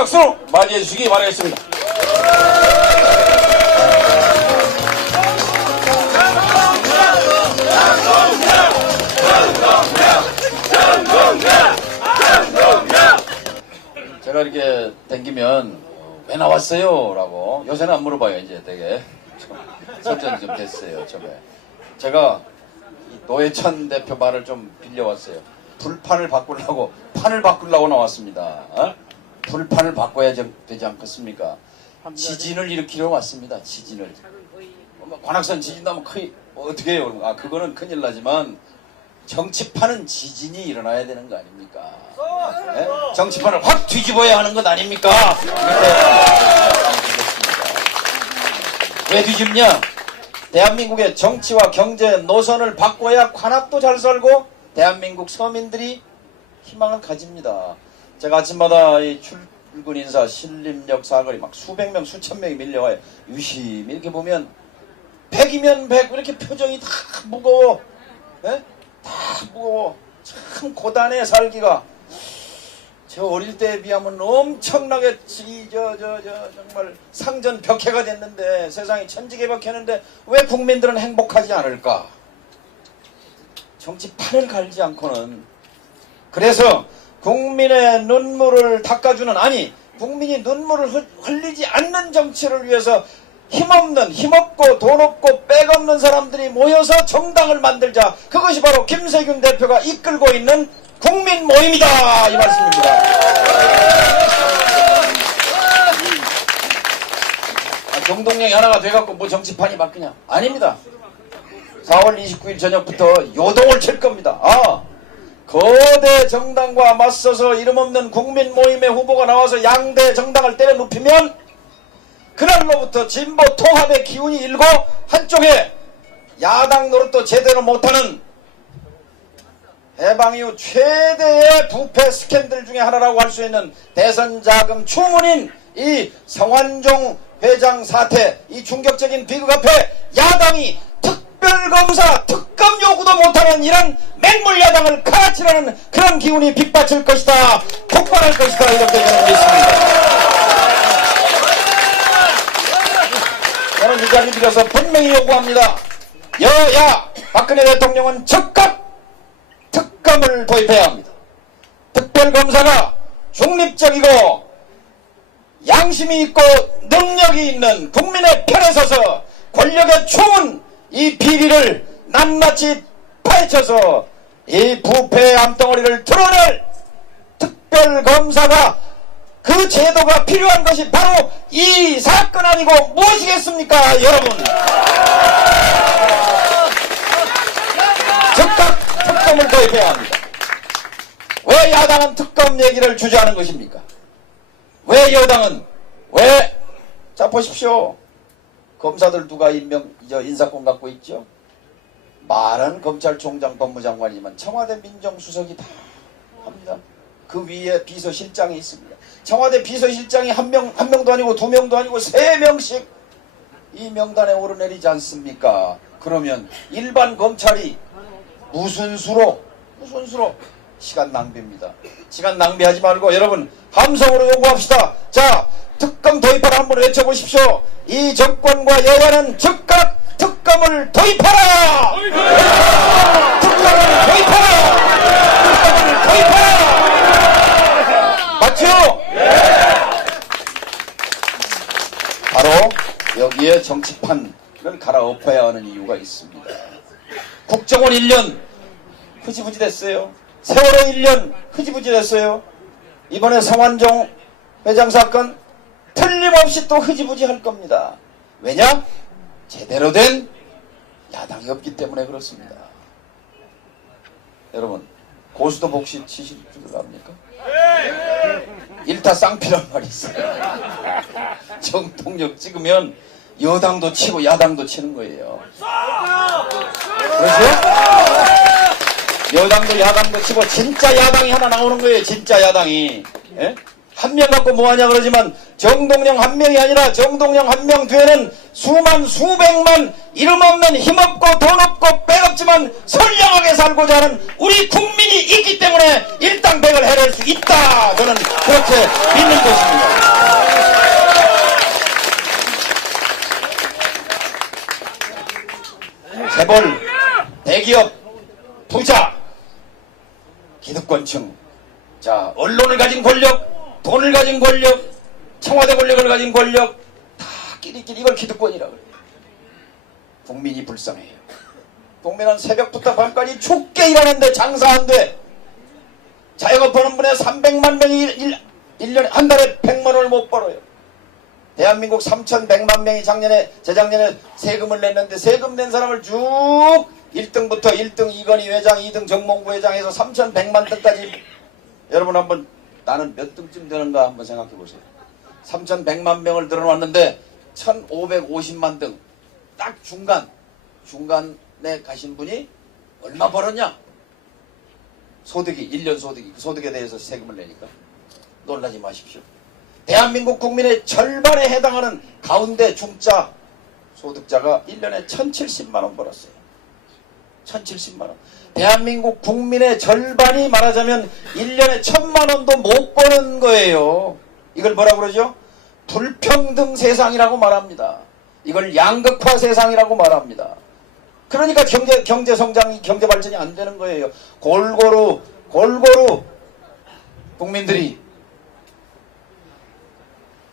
박수로 맞이해 주시기 바라겠습니다. 제가 이렇게 댕기면 왜 나왔어요? 라고 요새는 안 물어봐요. 이제 되게 설전이 좀 됐어요. 처음에 제가 노회찬 대표 말을 좀 빌려왔어요. 불판을 바꾸려고 판을 바꾸려고 나왔습니다. 어? 불판을 바꿔야 되지 않겠습니까? 지진을 일으키러 왔습니다. 지진을. 관악산 지진 나면 어떻게 해요? 아, 그거는 큰일 나지만 정치판은 지진이 일어나야 되는 거 아닙니까? 네? 정치판을 확 뒤집어야 하는 것 아닙니까? 왜 뒤집냐? 대한민국의 정치와 경제 노선을 바꿔야 관악도 잘 살고 대한민국 서민들이 희망을 가집니다. 제가 아침마다 이 출근 인사 신림역 사거리 막 수백 명 수천 명이 밀려와요. 유심히 이렇게 보면 100이면 100 이렇게 표정이 다 무거워. 네? 다 무거워. 참 고단해 살기가. 저 어릴 때에 비하면 엄청나게 정말 상전벽해가 됐는데 세상이 천지개벽했는데 왜 국민들은 행복하지 않을까? 정치판을 갈지 않고는. 그래서 국민의 눈물을 닦아주는, 아니 국민이 눈물을 흘리지 않는 정치를 위해서 힘없고 돈 없고 백 없는 사람들이 모여서 정당을 만들자. 그것이 바로 김세균 대표가 이끌고 있는 국민 모임이다, 이 말씀입니다. 정동영이 하나가 돼갖고 뭐 정치판이 바뀌냐? 아닙니다. 4월 29일 저녁부터 요동을 칠 겁니다. 거대 정당과 맞서서 이름 없는 국민 모임의 후보가 나와서 양대 정당을 때려 눕히면 그날로부터 진보 통합의 기운이 일고 한쪽에 야당 노릇도 제대로 못하는 해방 이후 최대의 부패 스캔들 중에 하나라고 할 수 있는 대선 자금 추문인 이 성완종 회장 사태, 이 충격적인 비극 앞에 야당이 특별검사 특검 요구도 못하는 이런 맹물야당을 갈아치려는 그런 기운이 빗받칠 것이다, 폭발할 것이다, 이렇게 저는 믿습니다. 저는 이 자리 빌어서 분명히 요구합니다. 여야 박근혜 대통령은 즉각 특검을 도입해야 합니다. 특별검사가 중립적이고 양심이 있고 능력이 있는 국민의 편에 서서 권력의 총은 이 비리를 낱낱이 파헤쳐서 이 부패의 암덩어리를 드러낼 특별검사가, 그 제도가 필요한 것이 바로 이 사건 아니고 무엇이겠습니까, 여러분? 즉각 특검을 도입해야 합니다. 왜 야당은 특검 얘기를 주저하는 것입니까? 왜 여당은, 왜? 자, 보십시오. 검사들 누가 인사권 갖고 있죠? 말은 검찰총장 법무장관이지만 청와대 민정수석이 다 합니다. 그 위에 비서실장이 있습니다. 청와대 비서실장이 한 명도 아니고 두 명도 아니고 3명씩 이 명단에 오르내리지 않습니까? 그러면 일반 검찰이 무슨 수로 시간 낭비입니다. 시간 낭비하지 말고 여러분 함성으로 요구합시다. 자, 특검 도입하라 한번 외쳐보십시오. 이 정권과 여야는 즉각 특검을 도입하라! 특검을 도입하라! 특검을 도입하라! 맞죠? 바로 여기에 정치판을 갈아엎어야 하는 이유가 있습니다. 국정원 1년 흐지부지 됐어요. 세월호 1년 흐지부지 됐어요. 이번에 성완종 회장 사건 틀림없이 또 흐지부지 할 겁니다. 왜냐? 제대로 된 야당이 없기 때문에 그렇습니다. 여러분, 고수도 복시 치실 줄 압니까? 일타 쌍피란 말이 있어요. 정통력 찍으면 여당도 치고 야당도 치는 거예요. 그렇죠? 여당도 야당도 치고 진짜 야당이 하나 나오는 거예요. 진짜 야당이. 예? 한 명 갖고 뭐하냐 그러지만 정동영 한 명이 아니라 정동영 한 명 뒤에는 수만 수백만 이름 없는 힘없고 돈 없고 백 없지만 선량하게 살고자 하는 우리 국민이 있기 때문에 일당백을 해낼 수 있다. 저는 그렇게 믿는 것입니다. 재벌, 대기업, 부자, 기득권층, 자, 언론을 가진 권력, 돈을 가진 권력, 청와대 권력을 가진 권력, 다 끼리끼리 이걸 기득권이라고 그래요. 국민이 불쌍해요. 국민은 새벽부터 밤까지 죽게 일하는데 장사 안 돼. 자영업 버는 분에 300만 명이 1년에 한 달에 100만 원을 못 벌어요. 대한민국 3,100만 명이 재작년에 세금을 냈는데 세금 낸 사람을 쭉 1등부터 1등 이건희 회장, 2등 정몽구 회장 해서 3,100만 등까지 여러분 한번 나는 몇 등쯤 되는가 한번 생각해 보세요. 3,100만 명을 늘어놨는데 1,550만 등 딱 중간에 가신 분이 얼마 벌었냐? 소득이 1년 소득이 그 소득에 대해서 세금을 내니까 놀라지 마십시오. 대한민국 국민의 절반에 해당하는 가운데 중자 소득자가 1년에 1,070만 원 벌었어요. 1,070만 원. 대한민국 국민의 절반이 말하자면 1년에 1,000만 원도 못 버는 거예요. 이걸 뭐라 그러죠? 불평등 세상이라고 말합니다. 이걸 양극화 세상이라고 말합니다. 그러니까 경제 성장이, 경제 발전이 안 되는 거예요. 골고루 국민들이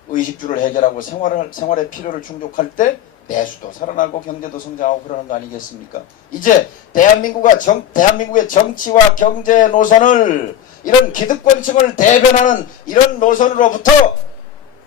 의식주를 해결하고 생활의 필요를 충족할 때 내수도 살아나고 경제도 성장하고 그러는 거 아니겠습니까? 이제 대한민국의 정치와 경제 노선을 이런 기득권층을 대변하는 이런 노선으로부터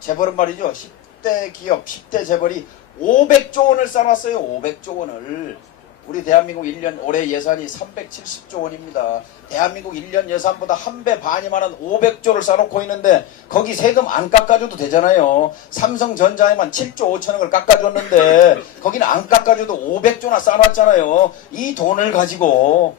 재벌은 말이죠. 10대 기업, 10대 재벌이 500조 원을 쌓았어요. 500조 원을. 우리 대한민국 1년 올해 예산이 370조 원입니다. 대한민국 1년 예산보다 한 배 반이 많은 500조를 쌓아놓고 있는데 거기 세금 안 깎아줘도 되잖아요. 삼성전자에만 7조 5천억을 깎아줬는데 거기는 안 깎아줘도 500조나 쌓아놨잖아요. 이 돈을 가지고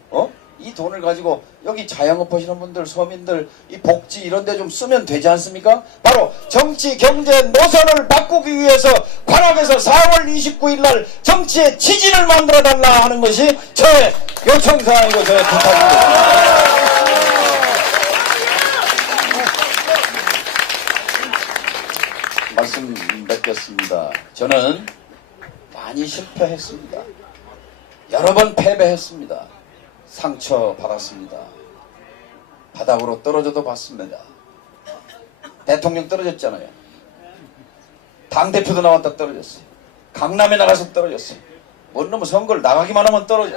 여기 자영업 하시는 분들, 서민들 이 복지 이런 데 좀 쓰면 되지 않습니까? 바로 정치 경제 노선을 바꾸기 위해서 관악에서 4월 29일 날 정치의 지진을 만들어 달라 하는 것이 저의 요청사항이고 저의 부탁입니다. 말씀 맺겠습니다. 저는 많이 실패했습니다. 여러 번 패배했습니다. 상처 받았습니다. 바닥으로 떨어져도 봤습니다. 대통령 떨어졌잖아요. 당대표도 나왔다 떨어졌어요. 강남에 나가서 떨어졌어요. 뭔 놈의 선거를 나가기만 하면 떨어져.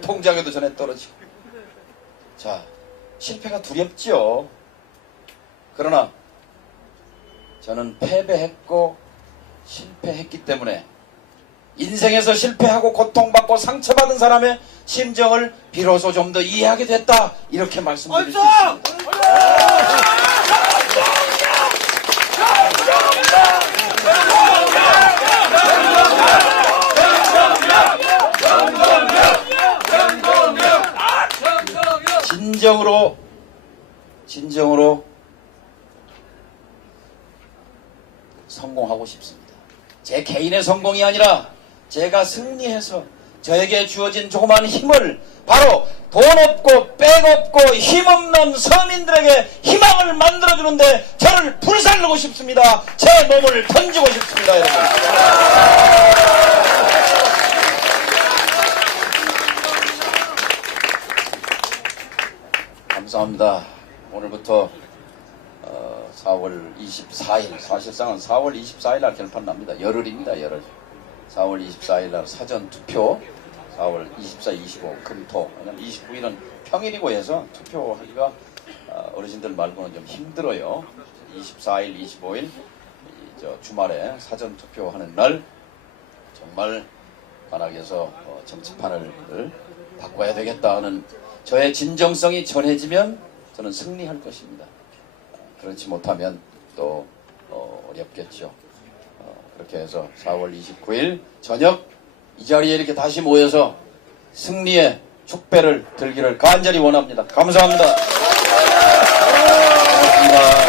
통장에도 전에 떨어지고. 자, 실패가 두렵죠. 그러나 저는 패배했고 실패했기 때문에 인생에서 실패하고 고통받고 상처받은 사람의 심정을 비로소 좀 더 이해하게 됐다. 이렇게 말씀드릴 수 있습니다. 진정으로 성공하고 싶습니다. 제 개인의 성공이 아니라 제가 승리해서 저에게 주어진 조그만 힘을 바로 돈 없고 백 없고 힘없는 서민들에게 희망을 만들어주는데 저를 불살르고 싶습니다. 제 몸을 던지고 싶습니다. 여러분. 감사합니다. 오늘부터 4월 24일 사실상은 4월 24일 날 결판 납니다. 열흘입니다. 열흘. 4월 24일 날 사전투표 4월 24, 25 금토. 왜냐면 29일은 평일이고 해서 투표하기가 어르신들 말고는 좀 힘들어요. 24일, 25일 주말에 사전투표하는 날 정말 관악에서 정치판을 바꿔야 되겠다 하는 저의 진정성이 전해지면 저는 승리할 것입니다. 그렇지 못하면 또 어렵겠죠. 그렇게 해서 4월 29일 저녁 이 자리에 이렇게 다시 모여서 승리의 축배를 들기를 간절히 원합니다. 감사합니다. 고맙습니다.